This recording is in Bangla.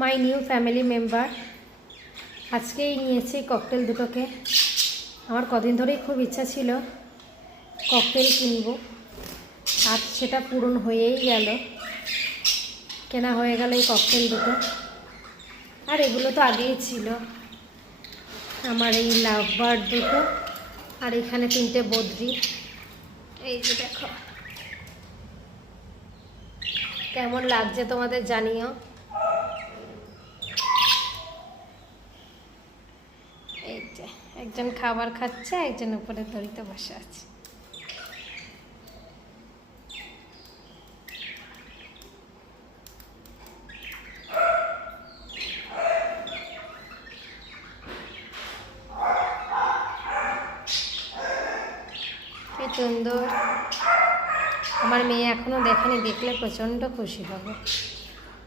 মাই নিউ ফ্যামিলি মেম্বার আজকেই নিয়েছি ককটেল দুটোকে। আমার কদিন ধরেই খুব ইচ্ছা ছিল ককটেল কিনবো, আজ সেটা পূরণ হয়েই গেল। কেনা হয়ে গেল এই ককটেল দুটো। আর এগুলো তো আগেই ছিল, আমার এই লাভ বার্ড দুটো আর এখানে 3টে বদ্রি। এই যে দেখো কেমন লাগছে তোমাদের জানিও। এই যে একজন খাবার খাচ্ছে, একজন উপরে দড়িতে বসে আছে। কি সুন্দর। আমার মেয়ে এখনো দেখেনি, দেখলে প্রচণ্ড খুশি হবে।